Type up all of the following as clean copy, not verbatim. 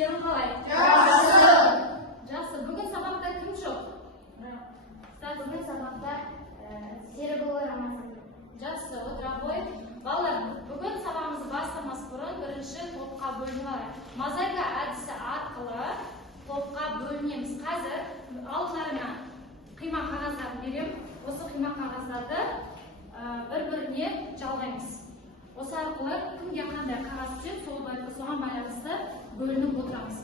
Сендерің қалай? Жақсы. Жақсы. Бүгін сабақта кім жоқ? Бүгін сабақта Серікбол Рамазан. Жақсы, отыра қой. Балалар, бүгін сабағымызды бастамас бұрын бірінші топқа бөлініп алайық. Мозаика әдісі арқылы топқа бөлінеміз. Қазір алдыларына қима қағаздарын беремін. Осы қима қағаздарды бір-біріне жалғаймыз. Осы арқылы кімге қандай қағаз түседі, соған байланысты бөлініп отырамыз.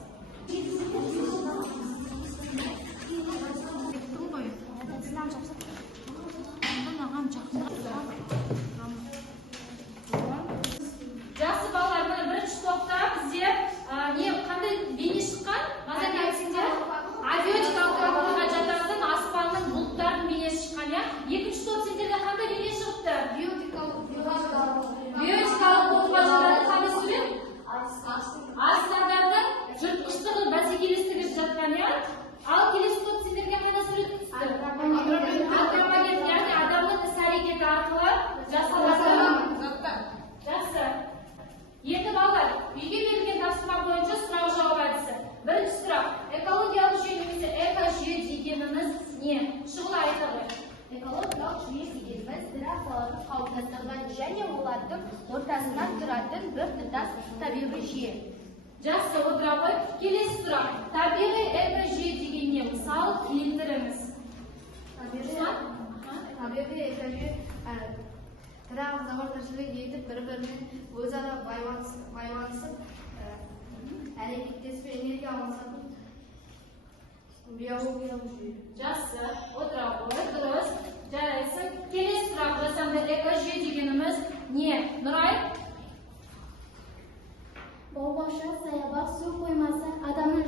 Жақсы балалар, мына бірінші топта бізде қандай бейне шыққан? Мозаика әдісінде авиотикалық тракторға жататын аспанның бұлттардың бейнесі шыққан, иә? Екінші топ сендерде қандай бейне шықты? Биотикалық топқа жататын қандай сурет? Арыстандардың жыртқыштығы, бәсекелестігі жатқан, иә? Ал келесі топ сендерге қандай сурет түсті? Антропоген, яғни адамның іс-әрекеті арқылы жасалатын. Жақсы. Енді балалар, үйге берілген тапсырма бойынша сұрақ-жауап әдісі. Бірінші сұрақ: экологиялық жүйе немесе экожүйе дегеніміз не? Шұғыл айта ғой. Экологиялық жүйе дегеніміз тірі ағзалардың қалыптастырған және олардың ортасынан тұратын бір тұтас табиғи жүйе. Жақсы, отыра ғой. Келесі сұрақ: табиғи экожүйе деген не? Мысал келтіріңіз. Табиғи экожүйе тірі ағзалар тіршілік етіп, бір-бірімен өзара байланысып, әрекеттесіп, энергия алмасатын биологиялық жүйе. Жақсы, отыра ғой. Дұрыс. Жарайсың. Келесі сұрақ: жасанды экожүйе дегеніміз не? Нұрай? Бау-бақша, саябақ, су қоймасы адамның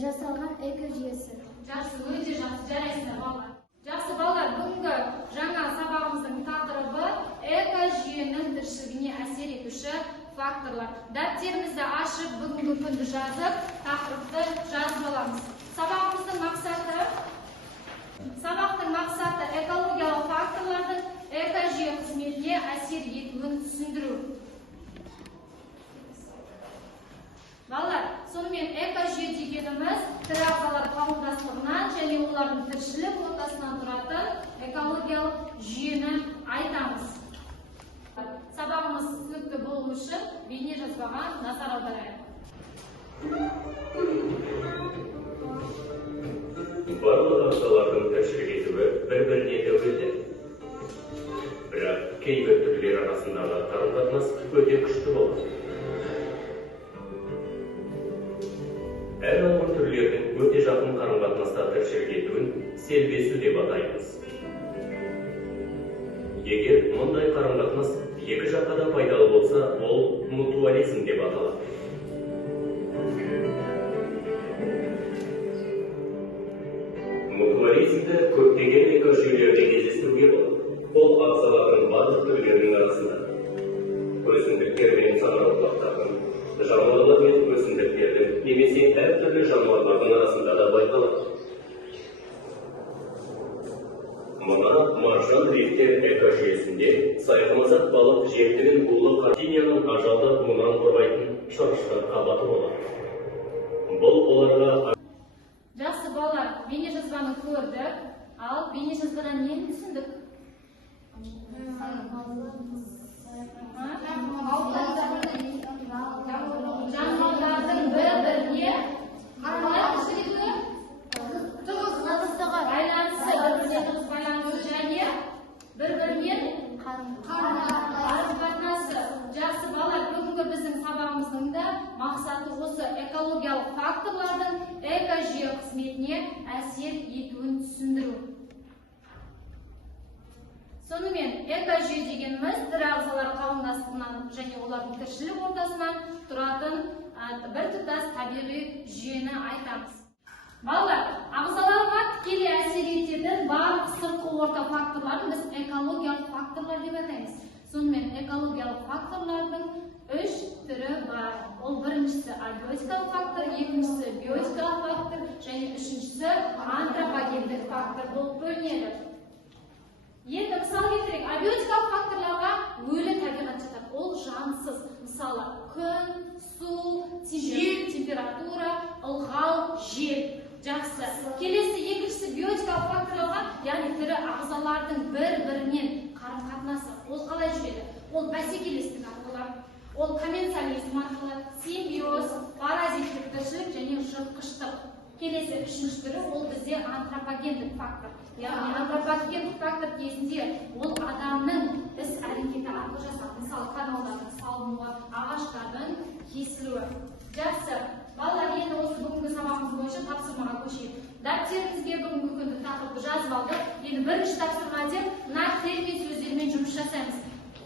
жасалған экожүйесі. Жақсы, өте жақсы. Жарайсыңдар балалар. Жақсы балалар, бүгінгі жаңа сабағымыздың тақырыбы экожүйенің тіршілігіне әсер етуші факторлар. Дәптерімізді ашып, бүгінгі күнді жазып, тақырыпты жазып аламыз. Сабақтың мақсаты экологиялық факторлардың экожүйе қызметіне әсер етуін түсіндіру. Балалар, сонымен экожүйе дегеніміз тірі ағзалар қауымдастығынан және олардың тіршілік ортасынан тұратын экологиялық жүйені айтамыз. Сабағымыз түсінікті болу үшін бейне жазбаға назар аударайық. Барлық ағзалардың тіршілік етуі бір-біріне тәуелді. Бірақ кейбір түрлер арасындағы қарым-қатынас өте күшті болады. Әр алуан түрлердің өте жақын қарым-қатынаста тіршілік етуін селбесу деп атаймыз. Егер мұндай қарым-қатынас екі жаққа да пайдалы болса, ол мутуализм деп аталады. Мутуализмді көптеген экожүйелерде кездестіруге болады. Ол ағзалардың барлық түрлерінің арасында өсімдіктер мен жануарлардың, жануарлар мен өсімдіктердің немесе әртүрлі жануарлардың арасында да байқалады. Мына маржан рифтер экожүйесінде сайқымазақ балық жертінің улы картинияның ажалды буынан қорғайтын шырышты қабаты болады. Бұл оларға... Жақсы балалар, бейне жазбаны көрдік, ал бейне жазбадан нені түсіндік? Жануарлардың бір-біріне байланысы және бір-бірімен қарым-қатынасы. Жақсы балалар, бүгінгі біздің сабағымыздың да мақсаты осы экологиялық факторлардың экожүйе қызметіне әсер етуін түсіндіру. Сонымен, экожүйе дегеніміз тірі ағзалар қауымдастығынан және олардың тіршілік ортасынан тұратын біртұтас табиғи жүйені айтамыз. Балалар, ағзаларға тікелей әсер ететін барлық сыртқы орта факторларын біз экологиялық факторлар деп атаймыз. Сонымен, экологиялық факторлардың үш түрі бар. Ол біріншісі абиотикалық фактор, екіншісі биотикалық фактор және үшіншісі антропогендік фактор болып бөлінеді. Енді мысал келтірейік, абиотикалық факторларға өлі табиғат жатады. Ол жансыз. Мысалы, күн, су, жел, температура, ылғал, жел. Жақсы. Келесі екіншісі биотикалық факторларға, яғни тірі ағзалардың бір-бірінен қарым-қатынасы. Ол қалай жүреді? Ол бәсекелестік арқылы, ол комменсализм арқылы, симбиоз, паразиттік тіршілік және жыртқыштық. Келесі үшінші түрі ол бізде антропогендік фактор. Яғни антропогендік фактор кезінде ол адамның іс-әрекеті арқылы жасалған, мысалы каналдардың салынуы, ағаштардың кесілуі. Жақсы. Балалар, енді осы бүгінгі сабағымыз бойынша тапсырмаға көшейік. Дәптеріңізге бүгінгі күнді тақырыпты жазып алдық. Енді бірінші тапсырма деп мына термин сөздермен жұмыс жасаймыз.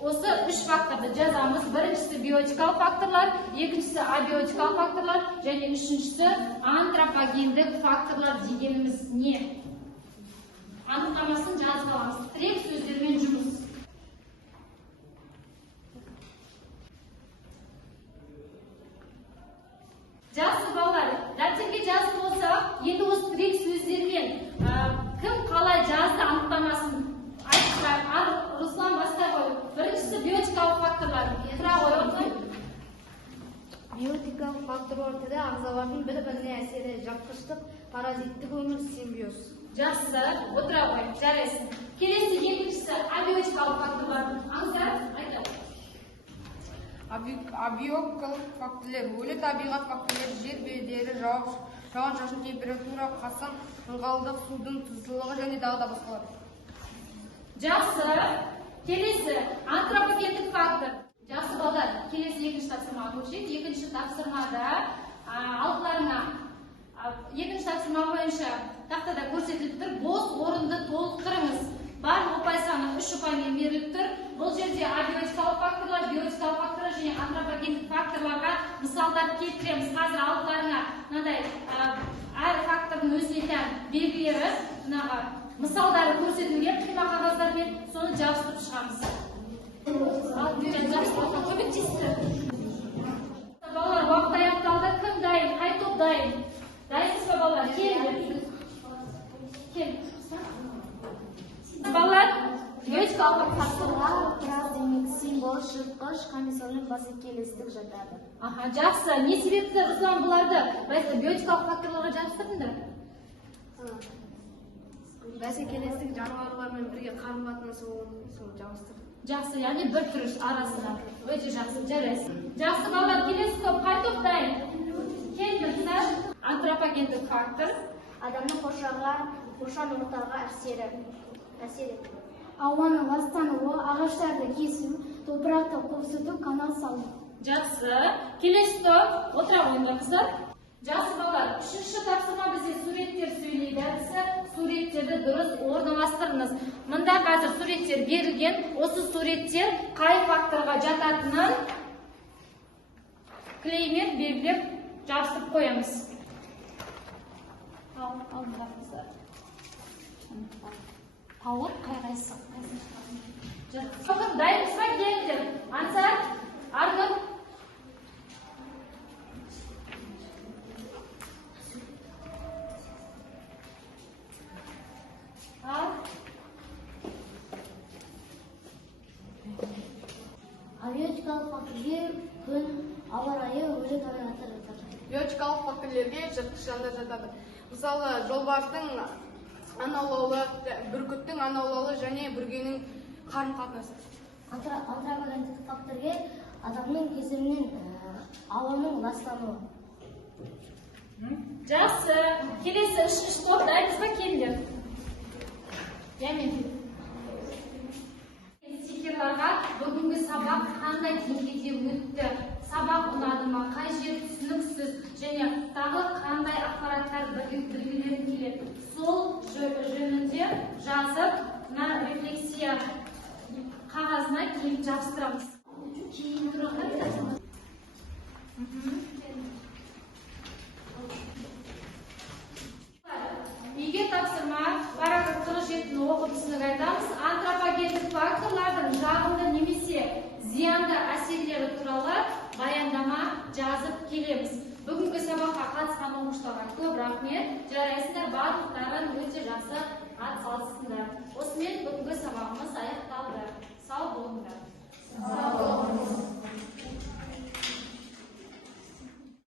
Осы үш факторды жазамыз. Біріншісі биотикалық факторлар, екіншісі абиотикалық факторлар және үшіншісі антропогендік факторлар дегеніміз не? Анықтамасын жазып аламыз. Тірек сөздермен жұмыс. Жақсы балалар, дәптерге жазып болса, енді осы тірек сөздермен кім қалай жазды анықтамасын айтып, Руслан бастай қой. Біріншісі биотикалық факторлар. Тұра қой. Биотикалық факторлар тірі ағзалардың бір-біріне әсері, жыртқыштық, паразиттік өмір, симбиоз. Жақсы, отыра қой, жарайсың. Келесі екіншісі абиотикалық факторлар. Аңыздар, айтады. Абиотикалық факторлар өлі табиғат факторлар, жер бедері, жауын-шашын, температура, қасым, ылғалдық, судың тұздылығы және тағы да басқалар. Жақсы. Келесі антропогендік фактор. Жақсы балалар, келесі екінші тапсырмаға көшейік. Екінші тапсырмада алдыларына екінші тапсырма бойынша тақтада көрсетіліп тұр. Бос орынды толықтырыңыз. Бар ұпай саны 3 ұпаймен беріліп тұр. Бұл жерде абиотикалық факторлар, биотикалық факторлар және антропогендік факторларға мысалдар келтіреміз. Қазір алдыларына мынадай әр фактордың өзіне тән белгілері, мысалдары көрсетілген қима қағаздармен, соны жабыстырып шығамыз. Балалар, уақыт аяқталды. Кім дайын? Қай топ дайын? Дайынсыз ба балалар? Келіңдер. Кел. Балалар, биотикалық факторлар симбиоз, жыртқыш, комменсализм, бәсекелестік жатады. Жақсы. Не себепті Руслан бұларды биотикалық факторларға жабыстырдыңдар? Бәсекелестік жануарлармен бірге қарым-қатынасы сол жабыстырды. Жақсы, яғни бір түрі арасында. Өте жақсы, жарайсың. Жақсы балалар, келесі топ қай топ дайын? Келіңіздер. Антропогендік фактор. Адамның қоршаған ортаға әсер етеді. Ауаның ластануы, ағаштарды кесу, топырақты қопсыту, канал салу. Жақсы. Келесі топ, отыра қойыңдар қыздар. Жақсы балалар, үшінші тапсырма бізде суреттер сөйлейді. Суреттерді дұрыс орналастырыңыз. Мында қазір суреттер берілген. Осы суреттер қай факторға жататынын клеймен белгілеп жабыстырып қоямыз. Алдыңдар қыздар. Тауыр қайғайсы. Bakın dayanışma geldim. Ansar, Arnavut. Абиотикалық факторлар күн, ауа райы, өлі табиғаттар жатады. Биотикалық факторлерге жыртқыш жандар жатады. Мысалы, жолбарыстың анаулауы, бүркіттің анаулауы және бүргенің қарым-қатынасы. Антропогендік факторге адамның кесірінен ауаның ластануы. Жақсы. Келесі үшінші топ дайынсыз ба келіңдер? Ямен. Стикерларға бүгінгі сабақ қандай деңгейде өтті? Сабақ ұнады ма? Қай жер түсініксіз және тағы қандай ақпараттар білгілерін келеді? Сол жөнінде жазып, мына рефлексия қағазына кейін жабыстырамыз. Кейін тұрған Үйге тапсырма, параграф 47-ні оқып түсінік айтамыз. Антропогендік факторлардың жағымды немесе зиянды әсерлері туралы баяндама жазып келеміз. Бүгінгі сабаққа қатысқан оқушыларға көп рахмет. Жарайсыңдар, барлықтарын өте жақсы атсалыстыңдар. Осымен бүгінгі сабағымыз аяқталды. Сау болыңдар.